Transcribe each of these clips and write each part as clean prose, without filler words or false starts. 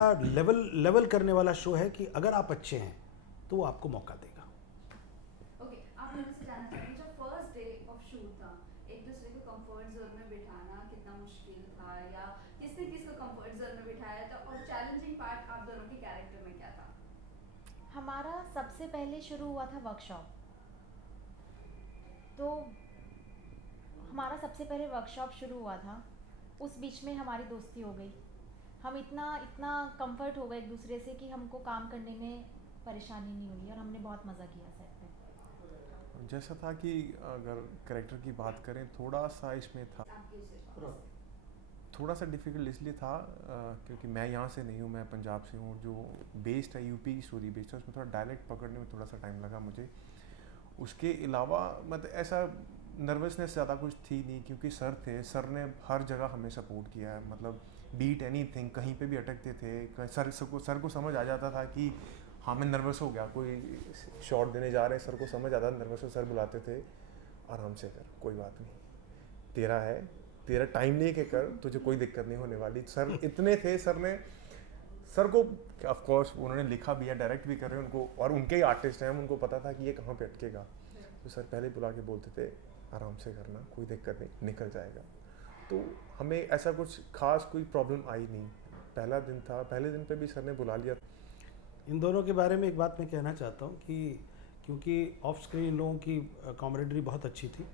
Level level करने वाला show है कि अगर आप अच्छे हैं तो वो आपको मौका देगा। ओके, आप मेरे से जानना चाहेंगे जो फर्स्ट डे ऑफ शूट था, एक दूसरे को कंफर्ट जोन में बिठाना कितना मुश्किल था, या किसने किसको कंफर्ट जोन में बिठाया था, और चैलेंजिंग पार्ट आप दोनों के कैरेक्टर में क्या था? हमारा सबसे पहले शुरू हुआ था वर्कशॉप। तो हमारा सबसे पहले वर्कशॉप शुरू हुआ था, उस बीच में हमारी दोस्ती हो गई। हम इतना इतना कंफर्ट हो गए एक दूसरे से कि हमको काम करने में परेशानी नहीं हुई और हमने बहुत मज़ा किया सेट पे। जैसा था कि अगर करेक्टर की बात करें, थोड़ा सा इसमें था, आपकी उस थोड़ा सा डिफ़िकल्ट इसलिए था क्योंकि मैं यहाँ से नहीं हूँ, मैं पंजाब से हूँ। जो बेस्ड है यूपी की स्टोरी बेस्ड है, उसमें थोड़ा डायलेक्ट पकड़ने में थोड़ा सा टाइम लगा मुझे। उसके अलावा मतलब ऐसा नर्वसनेस ज़्यादा कुछ थी नहीं, क्योंकि सर थे, सर ने हर जगह हमें सपोर्ट किया है। मतलब बीट एनीथिंग, कहीं पे भी अटकते थे, सर को समझ आ जाता था कि हाँ मैं नर्वस हो गया, कोई शॉट देने जा रहे हैं, सर को समझ आता नर्वस हो, सर बुलाते थे आराम से कर, कोई बात नहीं, तेरा है, तेरा टाइम नहीं के कर, तुझे कोई दिक्कत नहीं होने वाली। सर इतने थे, सर को ऑफ कोर्स उन्होंने लिखा भी है, डायरेक्ट भी कर रहे हैं उनको, और उनके ही आर्टिस्ट हैं, उनको पता था कि ये कहाँ पे अटकेगा। तो सर पहले बुला के बोलते थे आराम से करना, कोई दिक्कत नहीं, निकल जाएगा। तो हमें ऐसा कुछ खास कोई प्रॉब्लम आई नहीं। पहला दिन था, पहले दिन पे भी सर ने बुला लिया। इन दोनों के बारे में एक बात मैं कहना चाहता हूँ कि क्योंकि ऑफ स्क्रीन इन लोगों की कॉमेडी बहुत अच्छी थी,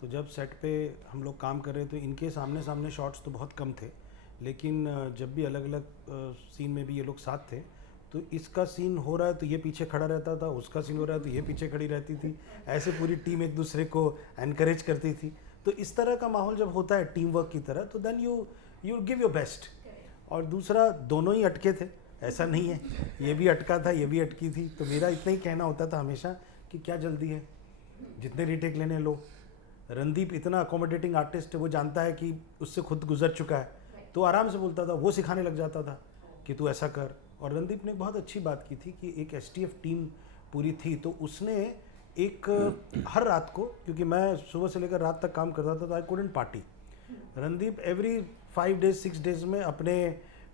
तो जब सेट पे हम लोग काम कर रहे थे तो इनके सामने सामने शॉट्स तो बहुत कम थे, लेकिन जब भी अलग अलग सीन में भी ये लोग साथ थे, तो इसका सीन हो रहा है तो ये पीछे खड़ा रहता था, उसका सीन हो रहा है तो ये पीछे खड़ी रहती थी, ऐसे पूरी टीम एक दूसरे को एनकरेज करती थी। तो इस तरह का माहौल जब होता है टीम वर्क की तरह, तो then you give your best. और दूसरा, दोनों ही अटके थे, ऐसा नहीं है, ये भी अटका था, ये भी अटकी थी। तो मेरा इतना ही कहना होता था हमेशा कि क्या जल्दी है, जितने रीटेक लेने लो। रणदीप इतना अकोमोडेटिंग आर्टिस्ट है, वो जानता है कि उससे खुद गुजर चुका है, तो आराम से बोलता था, वो सिखाने लग जाता था कि तू ऐसा कर। और रणदीप ने बहुत अच्छी बात की थी कि एक एसटीएफ टीम पूरी थी, तो उसने एक हर रात को, क्योंकि मैं सुबह से लेकर रात तक काम करता था, तो I couldn't party. Randeep every 5 days 6 days में अपने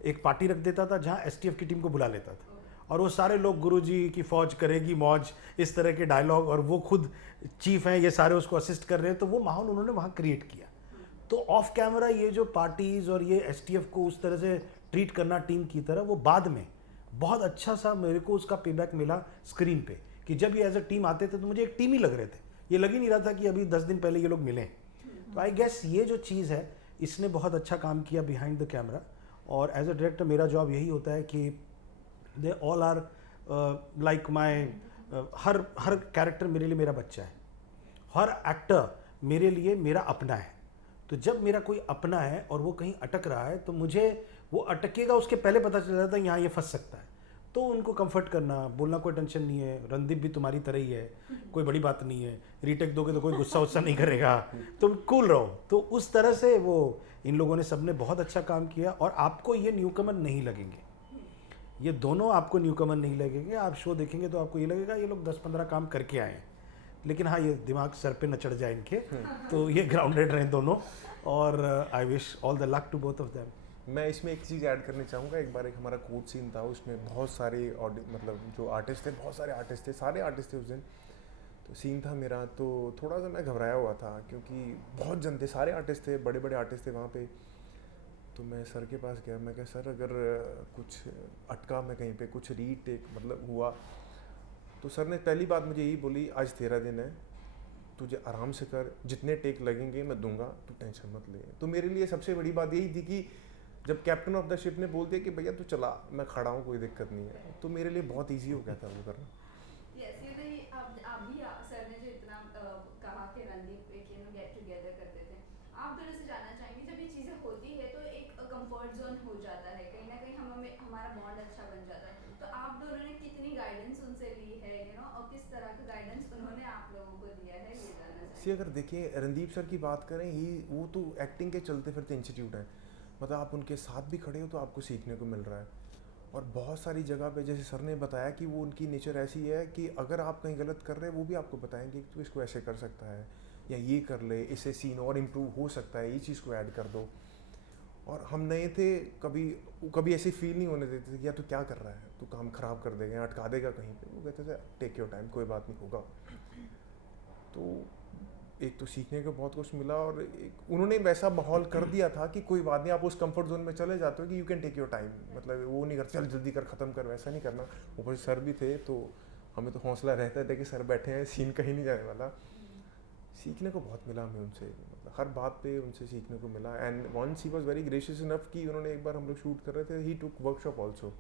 एक पार्टी रख देता था जहाँ एसटीएफ की टीम को बुला लेता था, और वो सारे लोग गुरुजी की फौज करेगी मौज, इस तरह के डायलॉग, और वो खुद चीफ हैं, ये सारे उसको असिस्ट कर रहे हैं, तो वो माहौल उन्होंने वहाँ क्रिएट किया। तो ऑफ कैमरा ये जो पार्टीज़ और ये एसटीएफ को उस तरह से ट्रीट करना टीम की तरह, वो बाद में बहुत अच्छा सा मेरे को उसका पेबैक मिला स्क्रीन पे, कि जब ये एज अ टीम आते थे तो मुझे एक टीम ही लग रहे थे, ये लग ही नहीं रहा था कि अभी 10 दिन पहले ये लोग मिले। तो आई गेस ये जो चीज़ है, इसने बहुत अच्छा काम किया बिहाइंड द कैमरा। और एज अ डायरेक्टर मेरा जॉब यही होता है कि they all are like my, हर कैरेक्टर मेरे लिए मेरा बच्चा है, हर एक्टर मेरे लिए मेरा अपना है। तो जब मेरा कोई अपना है और वो कहीं अटक रहा है, तो मुझे वो अटकेगा उसके पहले पता चल जाता है यहाँ ये फंस सकता है, तो उनको कंफर्ट करना, बोलना कोई टेंशन नहीं है, रणदीप भी तुम्हारी तरह ही है, कोई बड़ी बात नहीं है, रीटेक दोगे तो कोई गुस्सा उस्सा नहीं करेगा, तुम कूल रहो। तो उस तरह से वो इन लोगों ने सबने बहुत अच्छा काम किया। और आपको ये न्यूकमर नहीं लगेंगे, ये दोनों आपको न्यूकमर नहीं लगेंगे। आप शो देखेंगे तो आपको ये लगेगा ये लोग 10-15 काम करके आए हैं, लेकिन हाँ, ये दिमाग सर पे न चढ़ जाए इनके, तो ये ग्राउंडेड रहें दोनों। और I wish all the luck to both of them. मैं इसमें एक चीज़ ऐड करनी चाहूँगा। एक बार एक हमारा कोर्ट सीन था, उसमें बहुत सारे मतलब जो आर्टिस्ट थे, बहुत सारे आर्टिस्ट थे, सारे आर्टिस्ट थे उस दिन। तो सीन था मेरा, तो थोड़ा सा मैं घबराया हुआ था, क्योंकि बहुत जन थे, सारे आर्टिस्ट थे, बड़े बड़े आर्टिस्ट थे वहाँ पे। तो मैं सर के पास गया, मैं कहा सर अगर कुछ अटका, मैं कहीं पे कुछ रीटेक मतलब हुआ, तो सर ने पहली बात मुझे यही बोली, आज तेरा दिन है, तुझे आराम से कर, जितने टेक लगेंगे मैं दूंगा, तू टेंशन मत ले। तो मेरे लिए सबसे बड़ी बात यही थी कि जब कैप्टन ऑफ द शिप ने बोल दिया कि भैया तू चला, मैं खड़ा हूँ, कोई दिक्कत नहीं है, तो मेरे लिए बहुत ईजी हो गया था वो करना। यस, ये तो ये आप भी सर ने जो इतना कहा कि रणदीप एक गेट टुगेदर करते थे, आप दोनों से जानना चाहेंगे, जब ये चीज़ें होती है तो एक कंफर्ट जोन हो जाता है, कहीं ना कहीं हमें हमारा बॉन्ड अच्छा बन जाता है, तो आप दोनों ने कितनी गाइडेंस उनसे ली है, और किस तरह का गाइडेंस उन्होंने आप लोगों को दिया है, ये जानना सी चाहेंगे। अगर देखिए रणदीप सर की बात करें, ही वो तो एक्टिंग के चलते फिरते इंस्टीट्यूट है, मतलब आप उनके साथ भी खड़े हो तो आपको सीखने को मिल रहा है। और बहुत सारी जगह पे जैसे सर ने बताया कि वो उनकी नेचर ऐसी है कि अगर आप कहीं गलत कर रहे हैं, वो भी आपको बताएंगे कि तो इसको ऐसे कर सकता है, या ये कर ले, इससे सीन और इम्प्रूव हो सकता है, ये चीज़ को ऐड कर दो। और हम नए थे, कभी कभी ऐसे फील नहीं होने देते थे कि यार तू क्या कर रहा है, तू काम ख़राब कर देगा, अटका देगा कहीं पे। वो कहते थे टेक योर टाइम, कोई बात नहीं, होगा। तो एक तो सीखने को बहुत कुछ मिला, और एक उन्होंने वैसा माहौल कर दिया था कि कोई बात नहीं, आप उस कंफर्ट जोन में चले जाते हो कि you can take your time. मतलब वो नहीं कर चल जल्दी कर, ख़त्म कर, वैसा नहीं करना। ऊपर से सर भी थे, तो हमें तो हौसला रहता था कि सर बैठे हैं, सीन कहीं नहीं जाने वाला। सीखने को बहुत मिला हमें उनसे, मतलब हर बात पे उनसे सीखने को मिला। And once he was very gracious enough कि उन्होंने एक बार हम लोग शूट कर रहे थे, ही टुक वर्कशॉप ऑल्सो।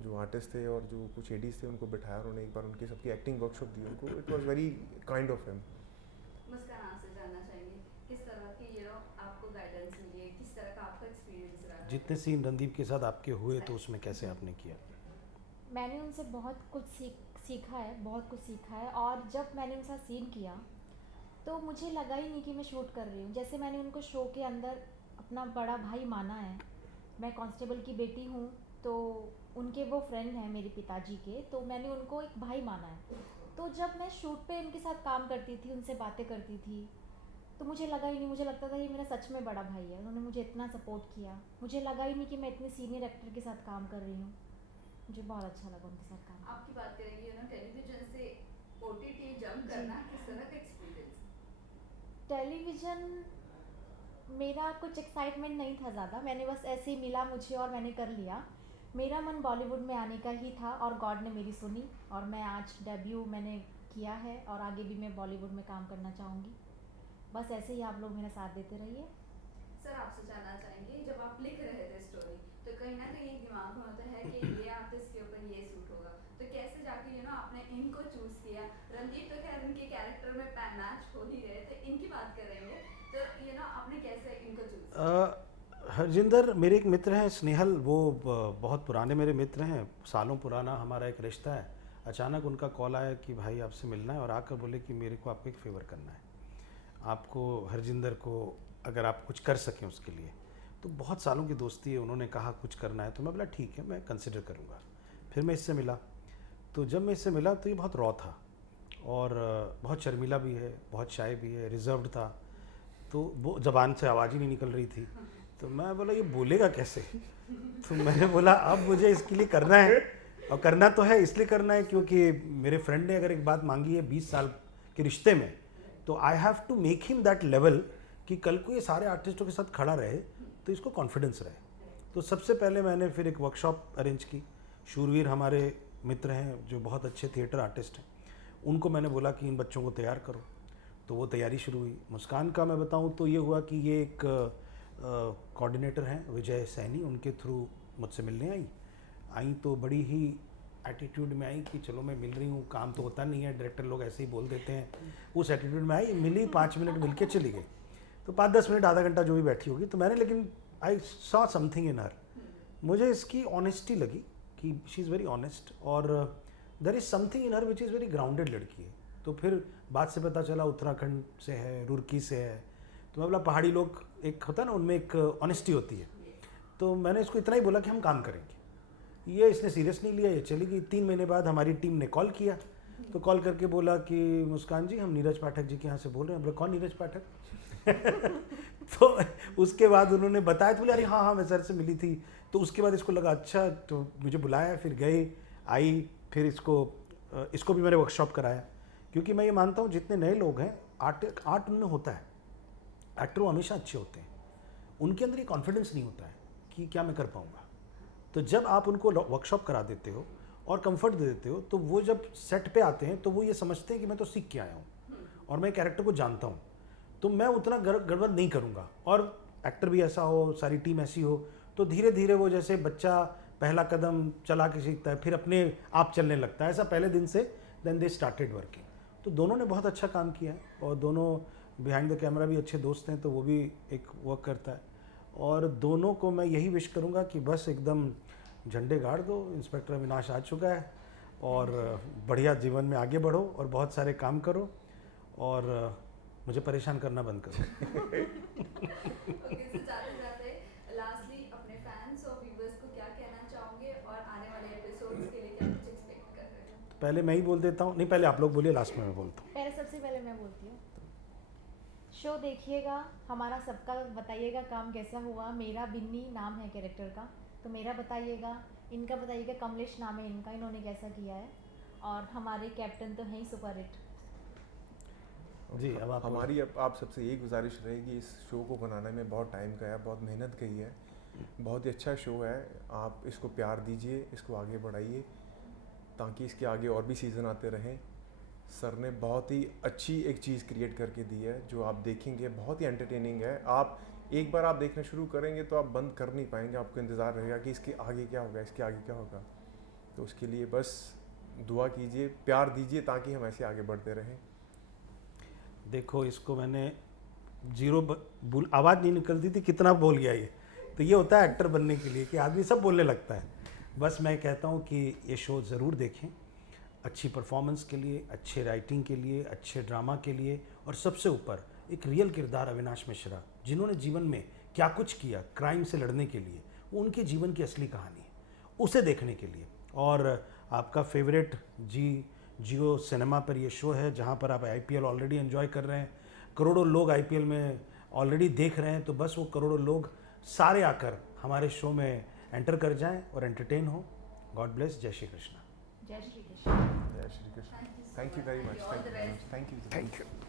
जो आर्टिस्ट थे और जो कुछ एडीज थे उनको बिठाया, उन्होंने एक बार उनकी सबकी एक्टिंग वर्कशॉप दी उनको। It was very kind of him. Muskan, आपसे जानना चाहेंगे किस तरह की आपको गाइडेंस मिली है, किस तरह का आपका एक्सपीरियंस रहा है? जितने सीन रणदीप के साथ आपके हुए तो उसमें कैसे आपने किया? मैंने उनसे बहुत कुछ सीखा है, बहुत कुछ सीखा है। और जब मैंने उनके साथ सीन किया तो मुझे लगा ही नहीं कि मैं शूट कर रही हूँ। जैसे मैंने उनको शो के अंदर अपना बड़ा भाई माना है। मैं कांस्टेबल की बेटी हूँ, तो उनके वो फ्रेंड हैं मेरे पिताजी के, तो मैंने उनको एक भाई माना है। तो जब मैं शूट पे उनके साथ काम करती थी, उनसे बातें करती थी, तो मुझे लगा ही नहीं, मुझे लगता था ये मेरा सच में बड़ा भाई है। उन्होंने मुझे इतना सपोर्ट किया, मुझे लगा ही नहीं कि मैं इतने सीनियर एक्टर के साथ काम कर रही हूँ। मुझे बहुत अच्छा लगा उनके साथ काम करके। आपकी बात करेंगे टेलीविजन से ओटीटी जंप करना, किस तरह का एक्सपीरियंस? टेलीविज़न मेरा कुछ एक्साइटमेंट नहीं था ज़्यादा, मैंने बस ऐसे ही मिला मुझे और मैंने कर लिया। मेरा मन बॉलीवुड में आने का ही था और गॉड ने मेरी सुनी, और मैं आज डेब्यू मैंने किया है और आगे भी मैं बॉलीवुड में काम करना चाहूँगी। बस ऐसे ही आप लोग मेरा साथ देते रहिए। सर, आपसे जानना चाहेंगे, जब आप लिख रहे थे स्टोरी तो कहीं ना कहीं दिमाग में होता है कि ये आर्टिस्ट के ऊपर ये सूट होगा, तो कैसे जाके आपने इनको चूज किया? रणदीप तो खैर इनके कैरेक्टर में मैच हो ही रहे थे, इनकी बात करेंगे तो आपने कैसे इनको चूज किया? हरजिंदर मेरे एक मित्र हैं, स्नेहल, वो बहुत पुराने मेरे मित्र हैं, सालों पुराना हमारा एक रिश्ता है। अचानक उनका कॉल आया कि भाई आपसे मिलना है, और आकर बोले कि मेरे को आपको एक फ़ेवर करना है, आपको हरजिंदर को अगर आप कुछ कर सकें उसके लिए। तो बहुत सालों की दोस्ती है, उन्होंने कहा कुछ करना है, तो मैं बोला ठीक है, मैं कंसिडर करूँगा। फिर मैं इससे मिला, तो जब मैं इससे मिला तो ये बहुत रॉ था और बहुत शर्मीला भी है, बहुत शाय भी है, रिजर्व्ड था, तो वो ज़बान से आवाज़ ही नहीं निकल रही थी। तो मैं बोला ये बोलेगा कैसे? तो मैंने बोला अब मुझे इसके लिए करना है, और करना तो है, इसलिए करना है क्योंकि मेरे फ्रेंड ने अगर एक बात मांगी है 20 साल के रिश्ते में, तो I have to make him that level कि कल को ये सारे आर्टिस्टों के साथ खड़ा रहे तो इसको कॉन्फिडेंस रहे। तो सबसे पहले मैंने फिर एक वर्कशॉप अरेंज की। शूरवीर हमारे मित्र हैं जो बहुत अच्छे थिएटर आर्टिस्ट हैं, उनको मैंने बोला कि इन बच्चों को तैयार करो, तो वो तैयारी शुरू हुई। मुस्कान का मैं बताऊं तो ये हुआ कि ये एक कोऑर्डिनेटर हैं विजय सैनी, उनके थ्रू मुझसे मिलने आई तो बड़ी ही एटीट्यूड में आई कि चलो मैं मिल रही हूँ, काम तो होता नहीं है, डायरेक्टर लोग ऐसे ही बोल देते हैं, उस एटीट्यूड में आई, मिली, 5 मिनट मिल के चली गई। तो 5-10 मिनट, आधा घंटा जो भी बैठी होगी, तो मैंने, लेकिन आई सॉ समथिंग इन हर, मुझे इसकी ऑनेस्टी लगी कि शी इज़ वेरी ऑनेस्ट, और there is something in her which is very grounded लड़की है। तो फिर बात से पता चला उत्तराखंड से है, रुड़की से है, तो मैं बोला पहाड़ी लोग एक होता है ना, उनमें एक ऑनेस्टी होती है। तो मैंने इसको इतना ही बोला कि हम काम करेंगे। ये इसने सीरियस नहीं लिया, ये चली गई। 3 महीने बाद हमारी टीम ने कॉल किया, तो कॉल करके बोला कि मुस्कान जी हम नीरज पाठक जी के यहाँ से बोल रहे हैं। बोला कौन नीरज पाठक? तो उसके बाद उन्होंने बताया, तो बोले अरे हाँ मैं सर से मिली थी। तो उसके बाद इसको लगा अच्छा, तो मुझे बुलाया, फिर गए, आई, फिर इसको भी मैंने वर्कशॉप कराया, क्योंकि मैं ये मानता हूँ जितने नए लोग हैं, आर्ट उनमें होता है, एक्टर वो हमेशा अच्छे होते हैं, उनके अंदर ये कॉन्फिडेंस नहीं होता है कि क्या मैं कर पाऊँगा। तो जब आप उनको वर्कशॉप करा देते हो और कंफर्ट दे देते हो, तो वो जब सेट पे आते हैं तो वो ये समझते हैं कि मैं तो सीख के आया हूँ और मैं कैरेक्टर को जानता हूँ, तो मैं उतना गड़बड़ नहीं करूँगा। और एक्टर भी ऐसा हो, सारी टीम ऐसी हो, तो धीरे धीरे वो जैसे बच्चा पहला कदम चला के सीखता है, फिर अपने आप चलने लगता है, ऐसा पहले दिन से देन दे स्टार्टेड वर्किंग। तो दोनों ने बहुत अच्छा काम किया है, और दोनों बिहाइंड द कैमरा भी अच्छे दोस्त हैं, तो वो भी एक वर्क करता है। और दोनों को मैं यही विश करूँगा कि बस एकदम झंडे गाड़ दो, इंस्पेक्टर अविनाश आ चुका है, और बढ़िया जीवन में आगे बढ़ो और बहुत सारे काम करो, और मुझे परेशान करना बंद करो। ओके, सो जाते-जाते लास्टली अपने फैंस और व्यूअर्स को क्या कहना चाहोगे, और आने वाले एपिसोड्स के लिए क्या कुछ एक्सपेक्ट कर रहे हो? पहले मैं ही बोल देता हूँ, नहीं पहले आप लोग बोलिए, लास्ट में मैं बोलता हूँ। पहले सबसे पहले मैं बोलती हूँ, शो देखिएगा, हमारा सबका बताइएगा काम कैसा हुआ। मेरा बिन्नी नाम है कैरेक्टर का, तो मेरा बताइएगा, इनका बताइएगा, कमलेश नाम है इनका, इन्होंने कैसा किया है। और हमारे कैप्टन तो हैं ही सुपर हिट। जी अब आप हमारी अब आप सबसे यही गुजारिश रहेगी, इस शो को बनाने में बहुत टाइम गया, बहुत मेहनत गई है, बहुत ही अच्छा शो है। आप इसको प्यार दीजिए, इसको आगे बढ़ाइए ताकि इसके आगे और भी सीज़न आते रहें। सर ने बहुत ही अच्छी एक चीज़ क्रिएट करके दी है जो आप देखेंगे, बहुत ही एंटरटेनिंग है। आप एक बार आप देखना शुरू करेंगे तो आप बंद कर नहीं पाएंगे, आपको इंतज़ार रहेगा कि इसके आगे क्या होगा, इसके आगे क्या होगा। तो उसके लिए बस दुआ कीजिए, प्यार दीजिए ताकि हम ऐसे आगे बढ़ते रहें। देखो, इसको मैंने आवाज़ नहीं निकलती थी, कितना बोल गया ये। तो ये होता है एक्टर बनने के लिए कि आदमी सब बोलने लगता है। बस मैं कहता हूँ कि ये शो ज़रूर देखें, अच्छी परफॉर्मेंस के लिए, अच्छे राइटिंग के लिए, अच्छे ड्रामा के लिए, और सबसे ऊपर एक रियल किरदार अविनाश मिश्रा, जिन्होंने जीवन में क्या कुछ किया क्राइम से लड़ने के लिए, वो उनके जीवन की असली कहानी है, उसे देखने के लिए। और आपका फेवरेट जियो सिनेमा पर ये शो है, जहाँ पर आप IPL ऑलरेडी एंजॉय कर रहे हैं, करोड़ों लोग IPL में ऑलरेडी देख रहे हैं। तो बस वो करोड़ों लोग सारे आकर हमारे शो में एंटर कर जाएं और एंटरटेन हो। God bless. जय श्री कृष्ण। जय श्री कृष्ण। जय Shri Krishna. Thank you very much. All the best. Thank you. Thank you.